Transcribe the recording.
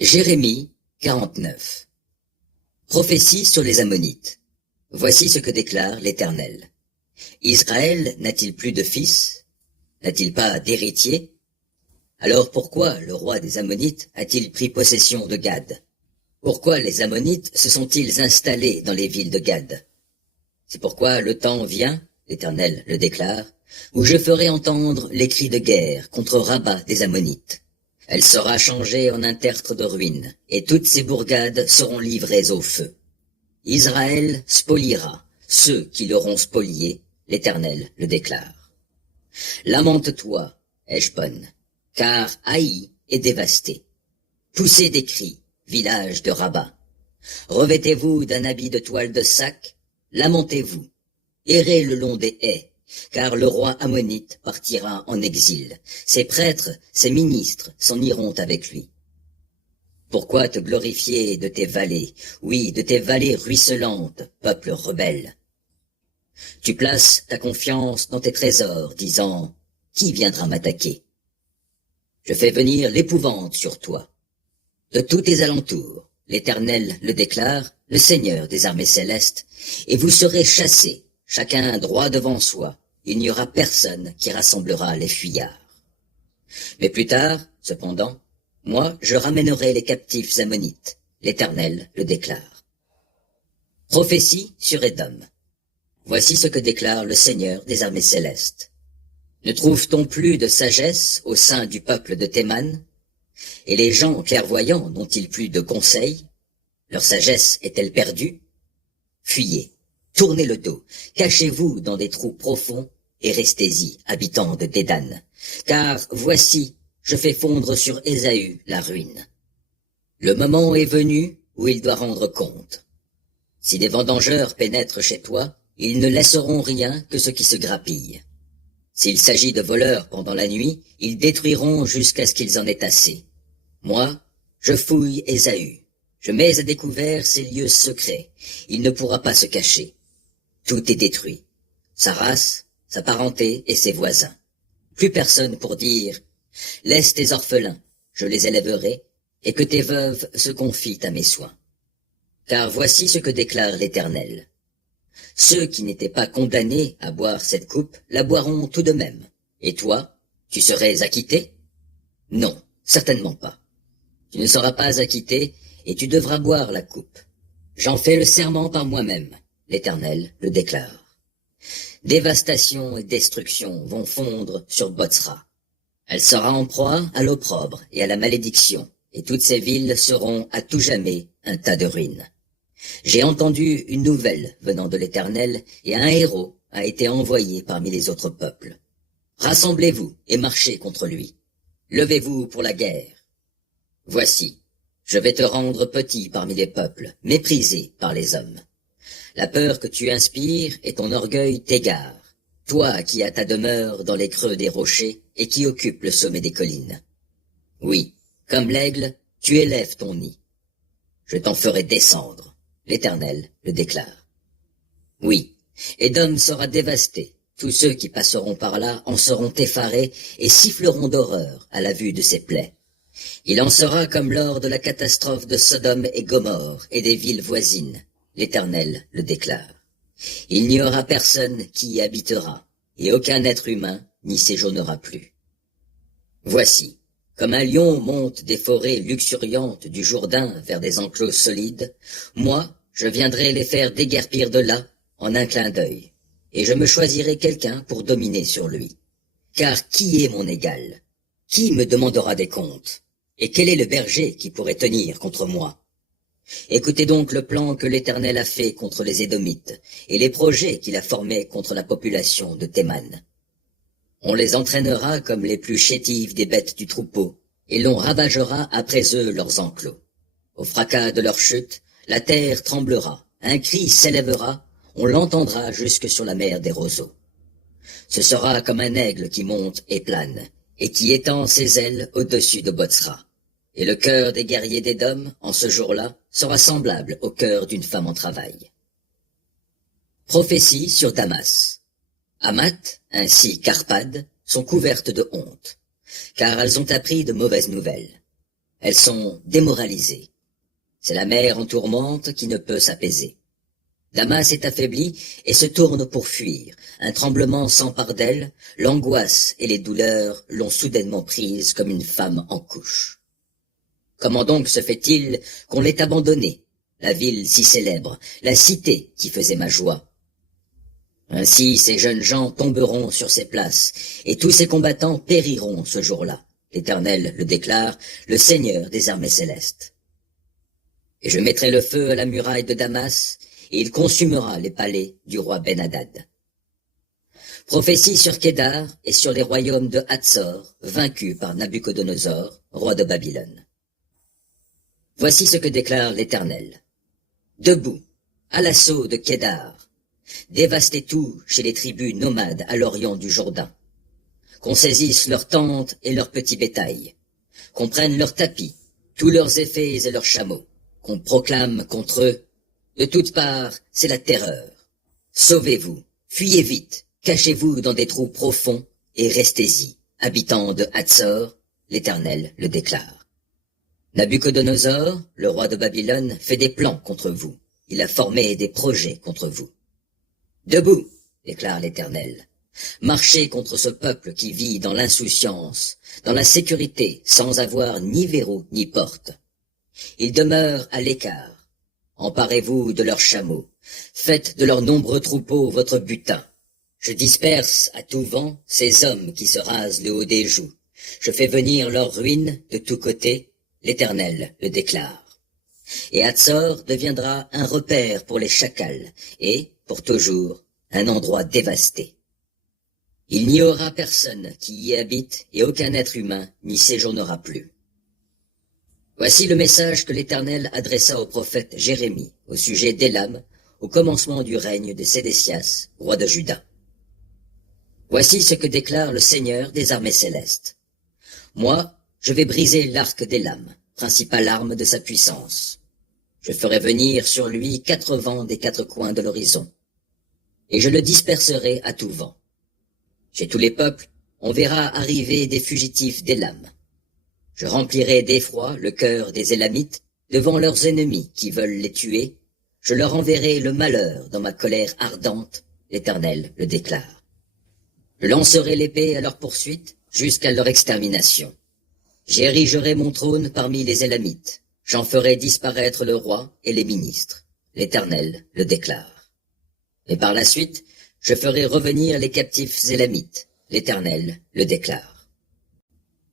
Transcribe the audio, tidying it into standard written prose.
Jérémie 49. Prophétie sur les Ammonites. Voici ce que déclare l'Éternel. Israël n'a-t-il plus de fils? N'a-t-il pas d'héritier? Alors pourquoi le roi des Ammonites a-t-il pris possession de Gad? Pourquoi les Ammonites se sont-ils installés dans les villes de Gad? C'est pourquoi le temps vient, l'Éternel le déclare, où je ferai entendre les cris de guerre contre Rabat des Ammonites. Elle sera changée en un tertre de ruines, et toutes ses bourgades seront livrées au feu. Israël spoliera ceux qui l'auront spolié, l'Éternel le déclare. Lamente-toi, Heshbon, car Haï est dévasté. Poussez des cris, village de Rabat. Revêtez-vous d'un habit de toile de sac, lamentez-vous, errez le long des haies, car le roi ammonite partira en exil. Ses prêtres, ses ministres s'en iront avec lui. Pourquoi te glorifier de tes vallées, oui, de tes vallées ruisselantes, peuple rebelle? Tu places ta confiance dans tes trésors, disant, qui viendra m'attaquer? Je fais venir l'épouvante sur toi. De tous tes alentours, l'Éternel le déclare, le Seigneur des armées célestes, et vous serez chassés, chacun droit devant soi. Il n'y aura personne qui rassemblera les fuyards. Mais plus tard, cependant, moi je ramènerai les captifs ammonites, l'Éternel le déclare. Prophétie sur Édom. Voici ce que déclare le Seigneur des armées célestes. Ne trouve-t-on plus de sagesse au sein du peuple de Théman? Et les gens clairvoyants n'ont-ils plus de conseils? Leur sagesse est-elle perdue? Fuyez, tournez le dos, cachez-vous dans des trous profonds, et restez-y, habitants de Dédan. Car voici, je fais fondre sur Ésaü la ruine. Le moment est venu où il doit rendre compte. Si des vendangeurs pénètrent chez toi, ils ne laisseront rien que ce qui se grappille. S'il s'agit de voleurs pendant la nuit, ils détruiront jusqu'à ce qu'ils en aient assez. Moi, je fouille Ésaü. Je mets à découvert ses lieux secrets. Il ne pourra pas se cacher. Tout est détruit. Sa race, sa parenté et ses voisins. Plus personne pour dire « Laisse tes orphelins, je les élèverai, et que tes veuves se confient à mes soins. » Car voici ce que déclare l'Éternel. Ceux qui n'étaient pas condamnés à boire cette coupe la boiront tout de même. Et toi, tu serais acquitté? Non, certainement pas. Tu ne seras pas acquitté, et tu devras boire la coupe. J'en fais le serment par moi-même, l'Éternel le déclare. Dévastation et destruction vont fondre sur Botsra. Elle sera en proie à l'opprobre et à la malédiction, et toutes ces villes seront à tout jamais un tas de ruines. J'ai entendu une nouvelle venant de l'Éternel, et un héros a été envoyé parmi les autres peuples. Rassemblez-vous et marchez contre lui. Levez-vous pour la guerre. Voici, je vais te rendre petit parmi les peuples, méprisé par les hommes. La peur que tu inspires et ton orgueil t'égarent, toi qui as ta demeure dans les creux des rochers et qui occupes le sommet des collines. Oui, comme l'aigle, tu élèves ton nid. Je t'en ferai descendre, l'Éternel le déclare. Oui, Édom sera dévasté, tous ceux qui passeront par là en seront effarés et siffleront d'horreur à la vue de ses plaies. Il en sera comme lors de la catastrophe de Sodome et Gomorrhe et des villes voisines, l'Éternel le déclare. Il n'y aura personne qui y habitera, et aucun être humain n'y séjournera plus. Voici, comme un lion monte des forêts luxuriantes du Jourdain vers des enclos solides, moi, je viendrai les faire déguerpir de là en un clin d'œil, et je me choisirai quelqu'un pour dominer sur lui. Car qui est mon égal? Qui me demandera des comptes? Et quel est le berger qui pourrait tenir contre moi? Écoutez donc le plan que l'Éternel a fait contre les Édomites, et les projets qu'il a formés contre la population de Théman. On les entraînera comme les plus chétives des bêtes du troupeau, et l'on ravagera après eux leurs enclos. Au fracas de leur chute, la terre tremblera, un cri s'élèvera, on l'entendra jusque sur la mer des roseaux. Ce sera comme un aigle qui monte et plane, et qui étend ses ailes au-dessus de Botsra. Et le cœur des guerriers d'Édom, en ce jour-là, sera semblable au cœur d'une femme en travail. Prophétie sur Damas. Hamath, ainsi qu'Arpad, sont couvertes de honte, car elles ont appris de mauvaises nouvelles. Elles sont démoralisées. C'est la mer en tourmente qui ne peut s'apaiser. Damas est affaibli et se tourne pour fuir. Un tremblement s'empare d'elle, l'angoisse et les douleurs l'ont soudainement prise comme une femme en couche. Comment donc se fait-il qu'on l'ait abandonnée, la ville si célèbre, la cité qui faisait ma joie? Ainsi ces jeunes gens tomberont sur ces places, et tous ces combattants périront ce jour-là. L'Éternel le déclare, le Seigneur des armées célestes. Et je mettrai le feu à la muraille de Damas, et il consumera les palais du roi Ben-Hadad. Prophétie sur Kédar et sur les royaumes de Hatzor, vaincus par Nabuchodonosor, roi de Babylone. Voici ce que déclare l'Éternel. Debout, à l'assaut de Kédar, dévastez tout chez les tribus nomades à l'orient du Jourdain. Qu'on saisisse leurs tentes et leurs petits bétails, qu'on prenne leurs tapis, tous leurs effets et leurs chameaux, qu'on proclame contre eux, de toutes parts, c'est la terreur. Sauvez-vous, fuyez vite, cachez-vous dans des trous profonds et restez-y, habitants de Hatzor, l'Éternel le déclare. Nabuchodonosor, le roi de Babylone, fait des plans contre vous. Il a formé des projets contre vous. Debout, déclare l'Éternel. Marchez contre ce peuple qui vit dans l'insouciance, dans la sécurité, sans avoir ni verrou ni porte. Ils demeurent à l'écart. Emparez-vous de leurs chameaux. Faites de leurs nombreux troupeaux votre butin. Je disperse à tout vent ces hommes qui se rasent le haut des joues. Je fais venir leur ruine de tous côtés. L'Éternel le déclare. Et Hatzor deviendra un repère pour les chacals et, pour toujours, un endroit dévasté. Il n'y aura personne qui y habite et aucun être humain n'y séjournera plus. Voici le message que l'Éternel adressa au prophète Jérémie au sujet d'Élam au commencement du règne de Sédécias, roi de Juda. Voici ce que déclare le Seigneur des armées célestes. Moi, je vais briser l'arc d'Élam, principale arme de sa puissance. Je ferai venir sur lui 4 vents des 4 coins de l'horizon, et je le disperserai à tout vent. Chez tous les peuples, on verra arriver des fugitifs d'Élam. Je remplirai d'effroi le cœur des Élamites devant leurs ennemis qui veulent les tuer. Je leur enverrai le malheur dans ma colère ardente, l'Éternel le déclare. Je lancerai l'épée à leur poursuite jusqu'à leur extermination. J'érigerai mon trône parmi les Élamites. J'en ferai disparaître le roi et les ministres. L'Éternel le déclare. Et par la suite, je ferai revenir les captifs Élamites. L'Éternel le déclare.